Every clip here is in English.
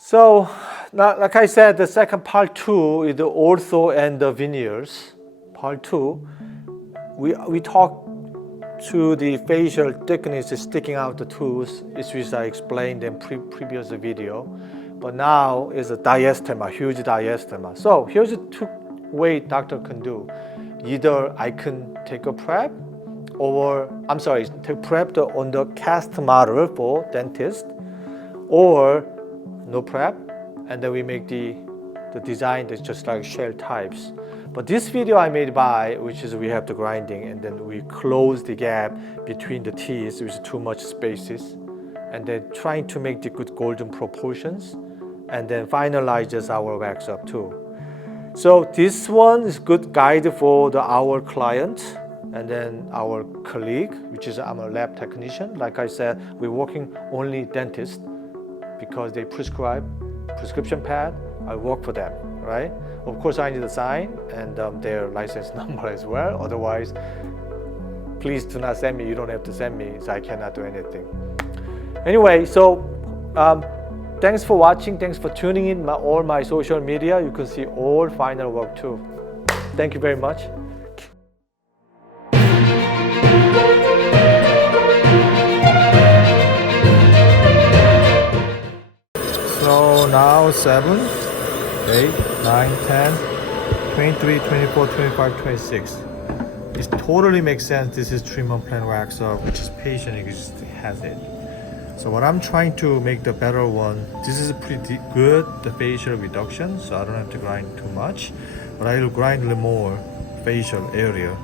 So, now, like I said, the second part 2 is the ortho and the veneers. Part 2, we talk to the facial thickness sticking out the tooth, which I explained in previous video. But now is a diastema, huge diastema. So here's the two way doctor can do. Either I can take a prep, or take prep on the cast model for dentist, or no prep, and then we make the design that's just like shell types. But this video I made which is we have the grinding, and then we close the gap between the teeth with too much spaces, and then trying to make the good golden proportions, and then finalizes our wax up too. So this one is good guide for our client and then our colleague, which is I'm a lab technician. Like I said, we're working only dentist because they prescribe prescription pad. I work for them, right? Of course, I need a sign and their license number as well. Otherwise, please do not send me. You don't have to send me, so I cannot do anything. Anyway, so thanks for watching. Thanks for tuning in all my social media. You can see all final work too. Thank you very much. So now 7, 8, 9, 10, 23, 24, 25, 26. It totally makes sense. This is treatment plan wax up, which is patient has it. So what I'm trying to make the better one, this is pretty good, the facial reduction, so I don't have to grind too much, but I will grind a little more facial area.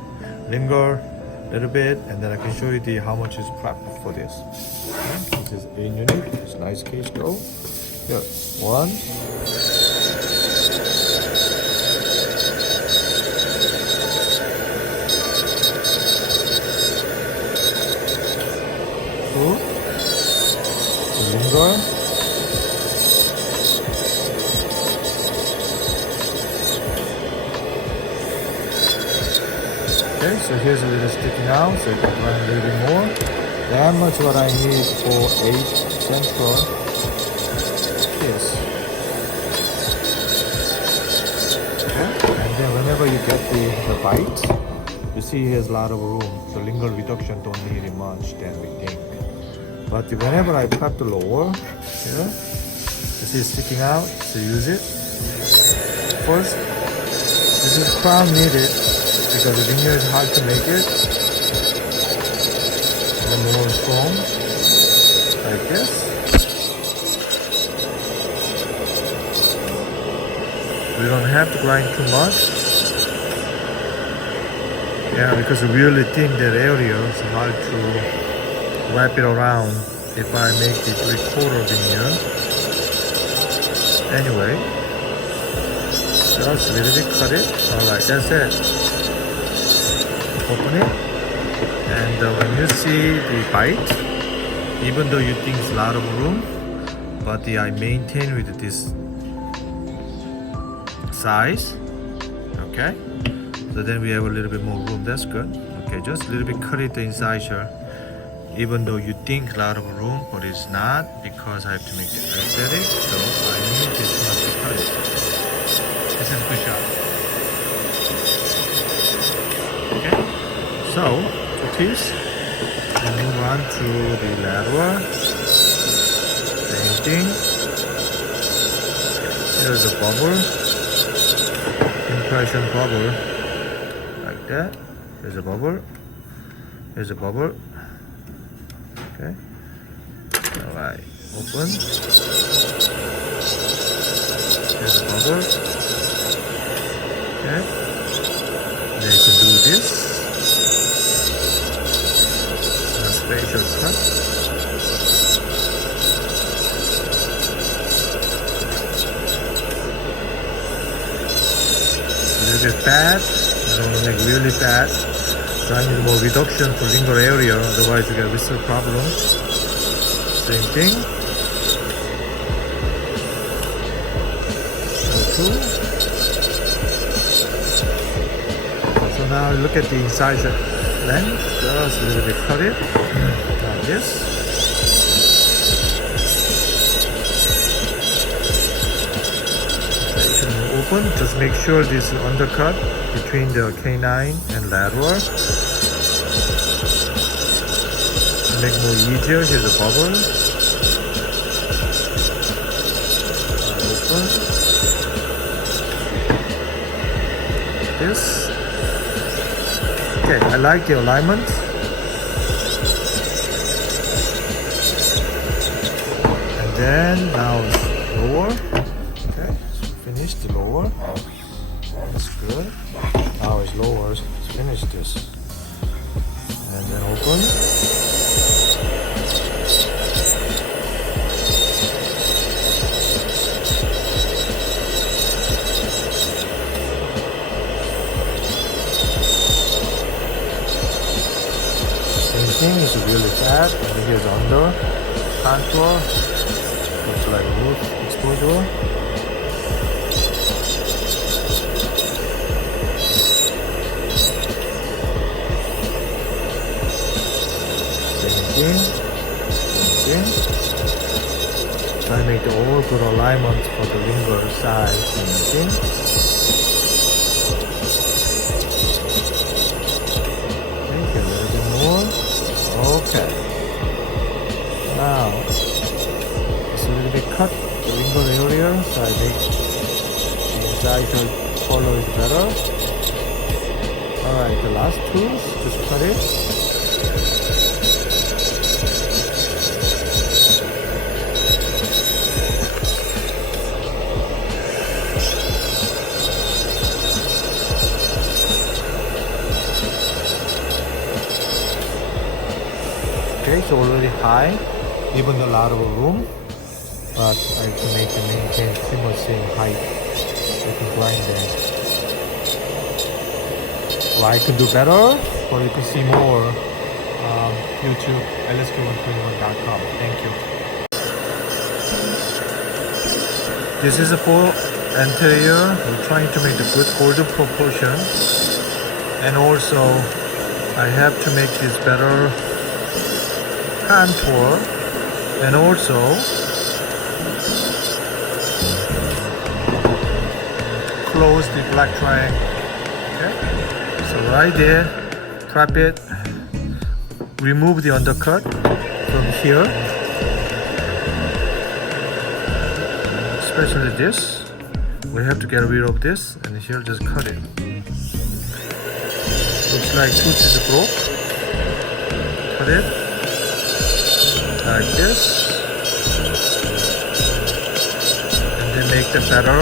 Linger a little bit, and then I can show you how much is prep for this. This is 8 unit, it's nice case go. Here, 1. 2. Linger. Okay, so here's a little sticking out, so you can grind a little bit more. That much what I need for 8 central. Yes. Okay. And then whenever you get the bite, you see he has a lot of room. So linger reduction don't need it much than we think. But whenever I prep the lower, here, you see it's sticking out, so use it. First, this is crown needed because the veneer is hard to make it. And then more strong, like this. We don't have to grind too much. Yeah, because we really thin that area, it's hard to wrap it around if I make the 3/4 veneer. Anyway, just a little bit cut it. Alright, that's it. Open it. And when you see the bite, even though you think it's a lot of room, but I maintain with this size. Okay, so then we have a little bit more room. That's good. Okay, just a little bit cut it the incisor, even though you think a lot of room, but it's not, because I have to make it aesthetic. So I need this much to cut it. This is a good shot. Okay, so two teeth, and move on to the lateral. Same thing. Here's a bubble. Impression bubble, like that. There's a bubble. There's a bubble. Okay. Alright. Open. There's a bubble. Okay. Then you can do this. A spatial cut. A little bit fat. I don't want to make really fat. So I need more reduction for linger area, otherwise you get whistle problem. Same thing. So now look at the incisor length. Just a little bit cut it. Like this. open. Just make sure this undercut between the canine and lateral. To make more easier, here's a bubble. Open. This. Okay, I like the alignment. And then now it's lower. Okay, so finish the lower. That's good. Now it's lower. So finish this. And then open. Is really fat, and here's under contour, looks like root exposure. Same thing. Try to make the all good alignment for the lingual side. Same thing. Okay, a little bit more. Okay. Now, it's a little bit cut the lingual area, so I think the inside color is better. Alright, the last two, just cut it. Okay, it's already high, even a lot of room, but I can make it maintain pretty much same height. I can grind them. Well, I could do better, but you can see more. YouTube, lsk121.com. Thank you. This is a full anterior. We're trying to make the good golden proportion, and also I have to make this better contour, and also close the black triangle. Okay, so right there, trap it, remove the undercut from here, especially this. We have to get rid of this, and here just cut it. Looks like tooth is broke. Cut it like this, and then make the better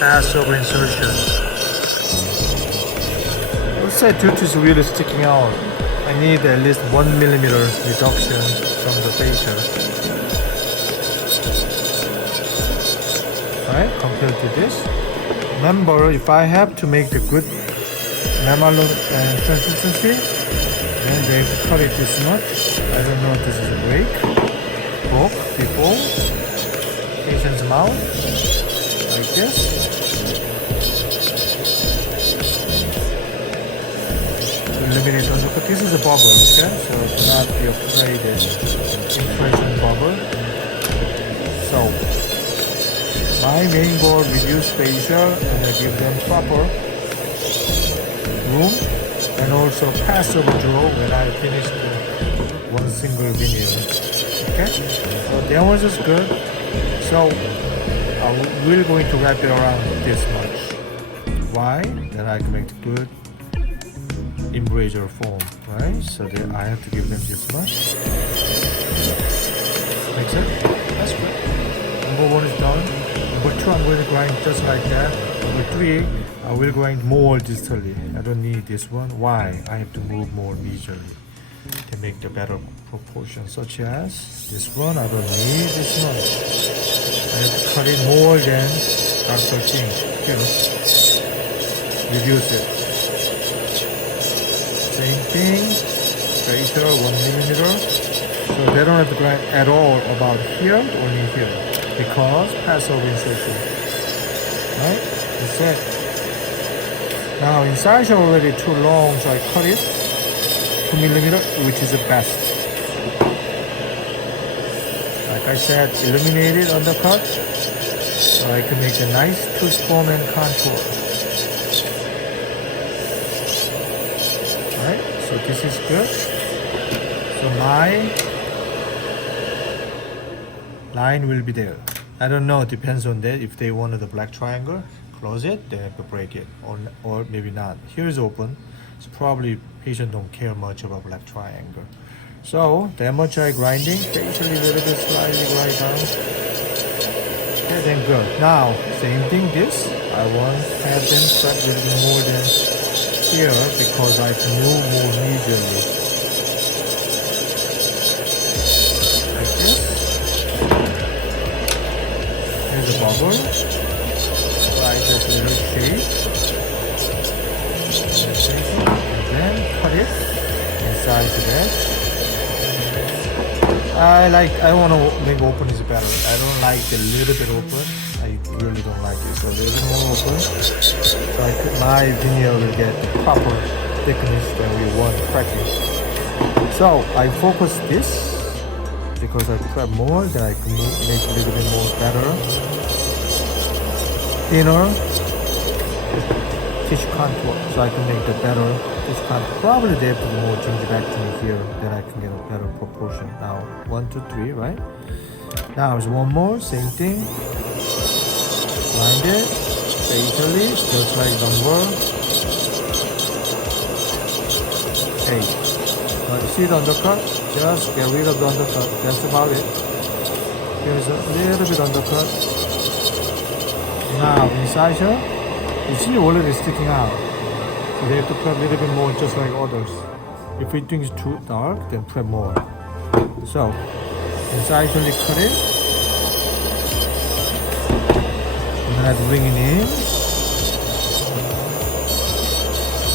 pass over insertion. Let's say tooth is really sticking out. I need at least 1 millimeter reduction from the facial. Alright, compared to this. Remember, if I have to make the good mamelon and consistency, and they cut it this much. I don't know if this is a break. Broke before. Patient's mouth. Like this. Eliminate undercut. This is a bubble, okay? So do not be afraid of impression bubble. So my main goal, reduce facial and I give them proper room. And also pass over jaw when I finish the one single veneer. Okay, so that was just good. So we're going to wrap it around this much. Why? Then I can make the good embrasure form, right? So then I have to give them this much. Make sense? That's good. Number one is done. Number two, I'm going to grind just like that. Number three, I will grind more distally. I don't need this one. Why? I have to move more visually to make the better proportion, such as this one. I don't need this much. I have to cut it more than Dr. King. Here, reduce it. Same thing. Facial 1 millimeter. So they don't have to grind at all about here, only here, because pass over insertion. Right? That's it. Now incision already too long, so I cut it 2 millimeter, which is the best. Like I said, eliminated undercut, so I can make a nice tooth form and contour. Alright, so this is good. So my line will be there. I don't know, depends on that. If they wanted the black triangle, close it, they have to break it, or maybe not. Here's open, so probably patient don't care much about black triangle. So that much I grinding, facially a little bit slightly grind down. Okay, then good. Now same thing. This I want to have them prep a little bit more than here because I can move more easily. Like this. Here's a bubble. So I just little shape. And then cut it inside the edge. I want to make open is better. I don't like a little bit open. I really don't like it. So a little bit more open. So my veneer will get proper thickness that we want cracking. So I focus this because I prep more, then I can make a little bit more better. Thinner tissue contour. So I can make the better tissue contour. Probably they have to do more gingivectomy here, then I can get a better proportion. Now 1, 2, 3, right? Now there's one more, same thing. Wind it, facially, just like number 8. You see the undercut? Just get rid of the undercut. That's about it. Here's a little bit undercut. Now inside here, you see already sticking out. So they have to prep a little bit more just like others. If you think it's too dark, then prep more. So inside here, cut it. And then I bring it in.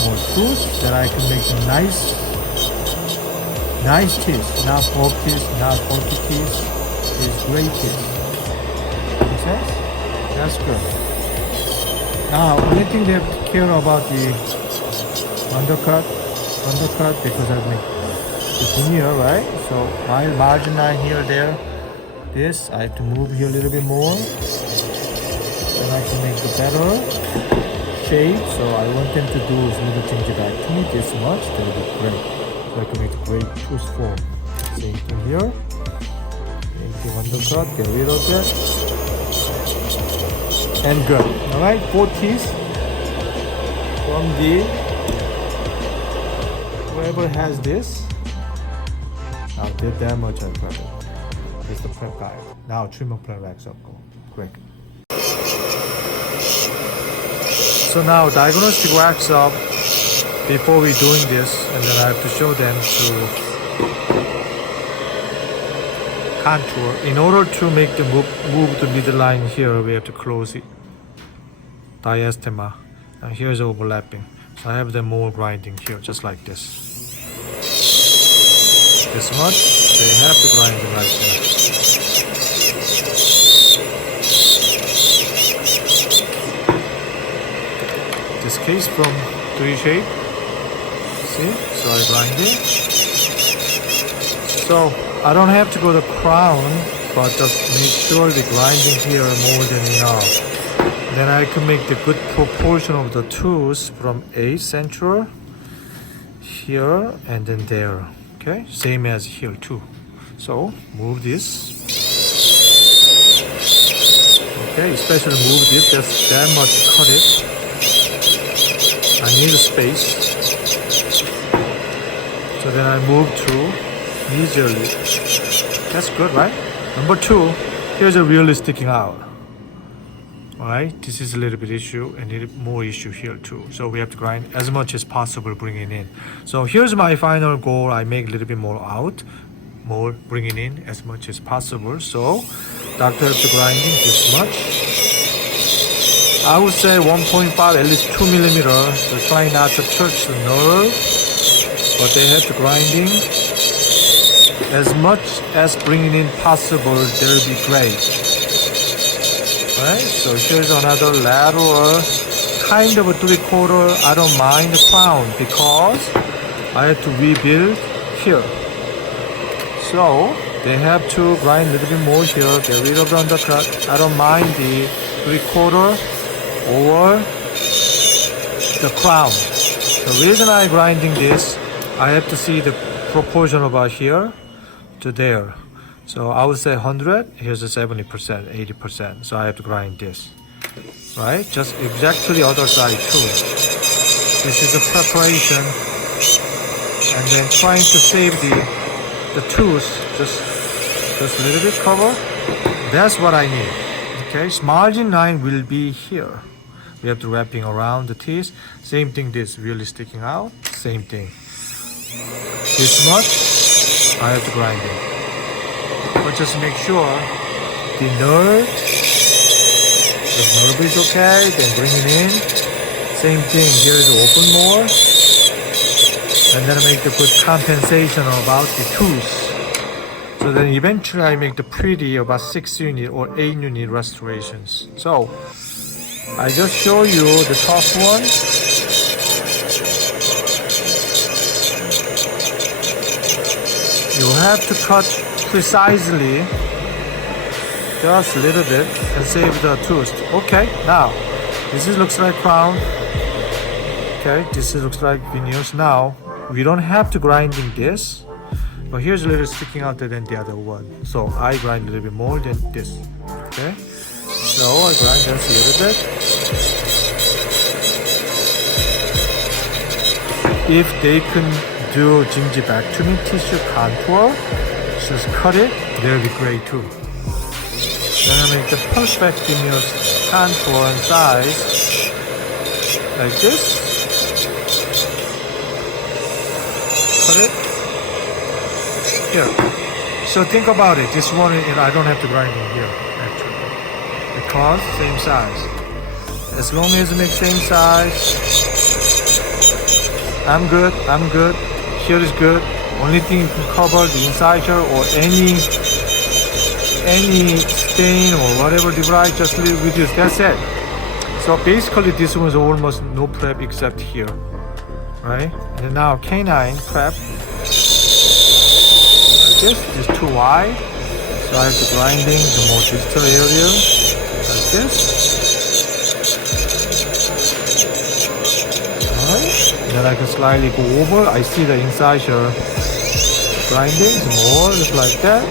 More tooth. Then I can make some nice teeth. Not bulk teeth, not bulky teeth. It's great teeth. Make sense? That's good. Now, only thing they have to care about the undercut because I make the veneer, right? So my margin line here, there, this, I have to move here a little bit more. Then I can make the better shape. So I want them to do is little gingivectomy this much, that will be great. So I can make a great tooth form. Same thing here. Same thing undercut, get rid of that. And good. Alright, 4 teeth from the whoever has this. Now did that much I prep it. It's the prep guide. Now trim plan wax up. Go quick. So now diagnostic wax up before we doing this, and then I have to show them to contour. In order to make the move the midline here, we have to close it. Diastema. And here's overlapping. So I have them more grinding here, just like this. This much, they have to grind it like that. This case from 3 shape. See? So I grind it. So I don't have to go to crown, but just make sure the grinding here more than enough. Then I can make the good proportion of the tooth from A central, here, and then there. Okay, same as here too. So move this. Okay, especially move this. Just that much cut it. I need a space. So then I move to medially. That's good, right? Number 2, here's a really sticking out. Alright, this is a little bit issue and a little more issue here too. So we have to grind as much as possible, bring it in. So here's my final goal. I make a little bit more out, more bringing in as much as possible. So doctor has to grinding this much. I would say 1.5, at least 2 millimeter. So try not to touch the nerve, but they have to grinding as much as bringing in possible. They'll be great. Right, so here's another lateral, kind of a 3/4. I don't mind the crown because I have to rebuild here. So they have to grind a little bit more here, get rid of the undercut. I don't mind the 3/4 over the crown. The reason I'm grinding this, I have to see the proportion about here to there. So I would say 100, here's a 70%, 80%. So I have to grind this, right? Just exactly other side too. This is a preparation, and then trying to save the tooth, just a little bit cover. That's what I need. Okay, so margin line will be here. We have to wrapping around the teeth. Same thing, this really sticking out. Same thing. This much, I have to grind it. But just make sure the nerve is okay, then bring it in. Same thing, here is open more. And then I make the good compensation about the tooth. So then eventually I make the pretty about 6 unit or 8 unit restorations. So I just show you the top one. You have to cut precisely, just a little bit, and save the tooth. Okay, now this looks like crown. Okay, this looks like veneers. Now we don't have to grinding this, but here's a little sticking out than the other one. So I grind a little bit more than this. Okay, so I grind just a little bit. If they can do gingivectomy tissue contour, just cut it, that'll be great too. Then I make the perfect veneers contour and size like this. Cut it here. So think about it. This one, I don't have to grind in here actually, because same size. As long as it makes same size, I'm good. Here is good. Only thing you can cover the incisor or any stain or whatever debris, just reduce. That's it. So basically this one is almost no prep except here, right? And then now canine prep. Like this is too wide, so I have to grinding the more distal area like this. Then I can slightly go over. I see the incisor grinding more, just like that.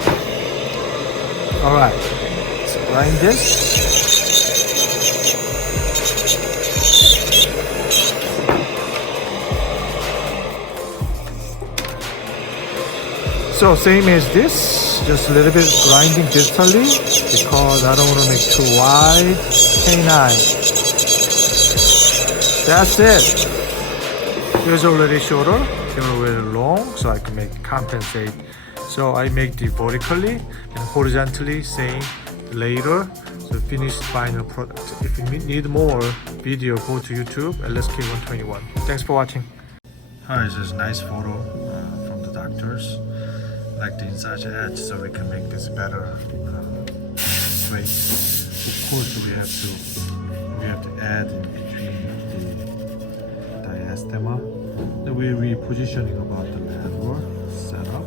Alright, let's grind this. So same as this, just a little bit grinding distally because I don't want to make too wide canine. That's it. Here's already shorter, here already long, so I can make compensate. So I make the vertically and horizontally, same later. So finished final product. If you need more video, go to YouTube LSK121. Thanks for watching. Alright, this is a nice photo from the doctors. Like the incisor edge, so we can make this better straight. Of course, we have to add in between the diastema. The way we positioning about the lateral setup.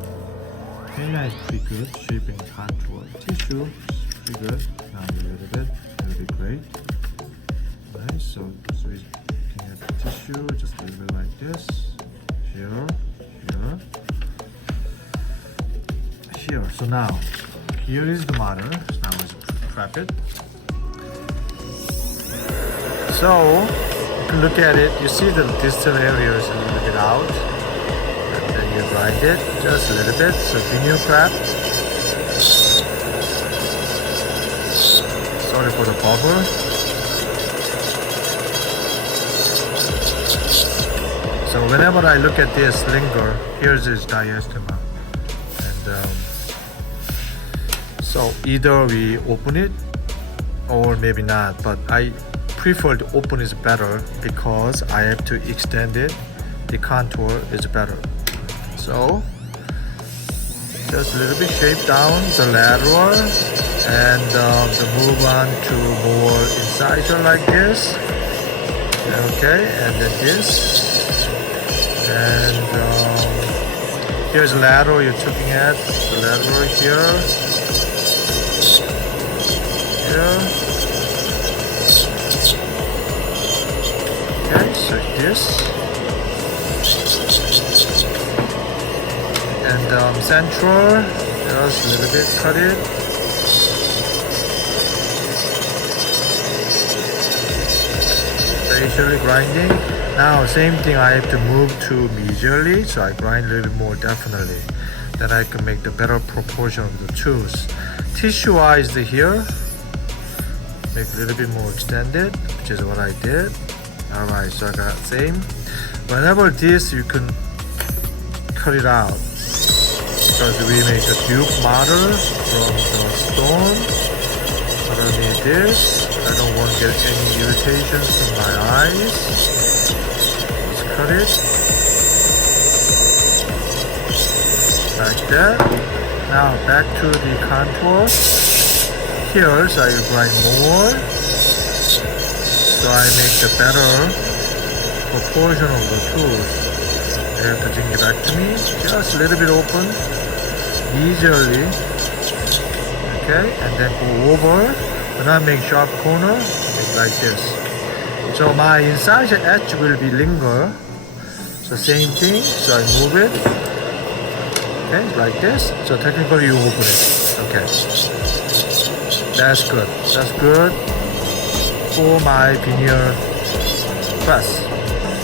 Canine is pretty good, shaping contour. Tissue is pretty good. Now a little bit, that'll be great. Nice. So we're looking at the tissue, just a little bit like this. Here. So now, here is the model. Now let's prep it. So, you can look at it. You see the distal area is a little bit out. And then you grind it just a little bit. So, veneer prep. Sorry for the bubble. So, whenever I look at this linger, here's this diastema. And so either we open it or maybe not, but I prefer to open is better because I have to extend it. The contour is better. So just a little bit shape down the lateral and the move on to more incisor like this. Okay, and then this. And here's the lateral you're looking at. The lateral here. contour, just a little bit cut it. Facially grinding. Now same thing, I have to move to medially, so I grind a little bit more definitely. Then I can make the better proportion of the tooth. Tissue wise here, make a little bit more extended, which is what I did. Alright, so I got same. Whenever this, you can cut it out, because we make a dupe model from the stone. I don't need this. I don't want to get any irritations from my eyes. Let's cut it like that. Now back to the contour. Here, so I grind more, so I make the better proportion of the tooth. You have to bring it back to me, just a little bit open, easily. Okay, and then go over. When I make sharp corner, make like this. So my incisor edge will be linger. So same thing. So I move it. Okay, like this. So technically you open it. Okay. That's good. That's good for my veneer press.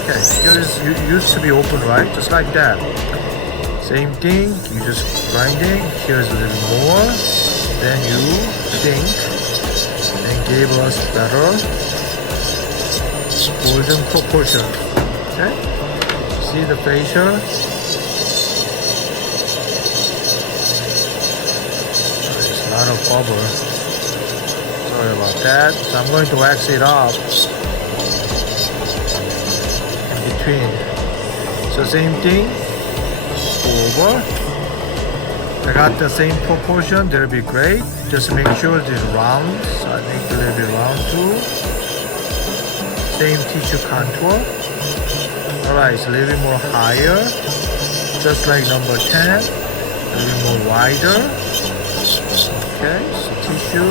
Okay, here is used to be open, right? Just like that. Same thing. You just grinding. Here's a little more. Then you think and gave us better golden proportion. Okay. See the facial. There's a lot of bubble. Sorry about that. So I'm going to wax it up in between. So same thing. Over. I got the same proportion. That'll be great. Just make sure it's round. So I make a little bit round too. Same tissue contour. Alright, it's a little bit more higher. Just like number 10. A little bit more wider. Okay, so tissue.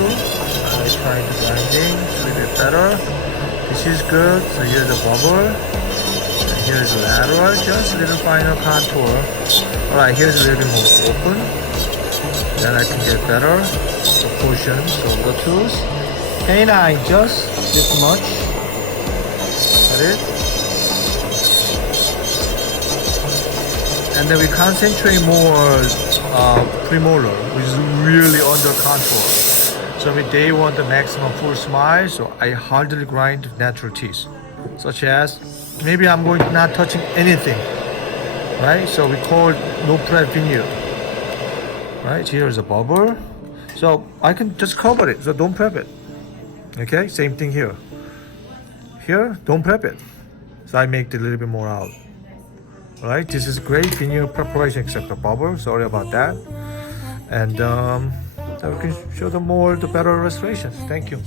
I'm trying to grinding. It's a little bit better. This is good. So here's the bubble. And here's the lateral. Just a little finer contour. Alright, here's a little bit more open. Then I can get better proportions of the tooth. Canine, just this much. Got it. And then we concentrate more premolar, which is really under contour. So they want the maximum full smile, so I hardly grind natural teeth. Such as, maybe I'm going to not touching anything, right? So we call no prep veneer. Right, here is a bubble. So I can just cover it, so don't prep it. Okay, same thing here. Here, don't prep it. So I make it a little bit more out. Alright, this is great veneer preparation except the bubble, sorry about that. And so we can show them more the better restorations. Thank you.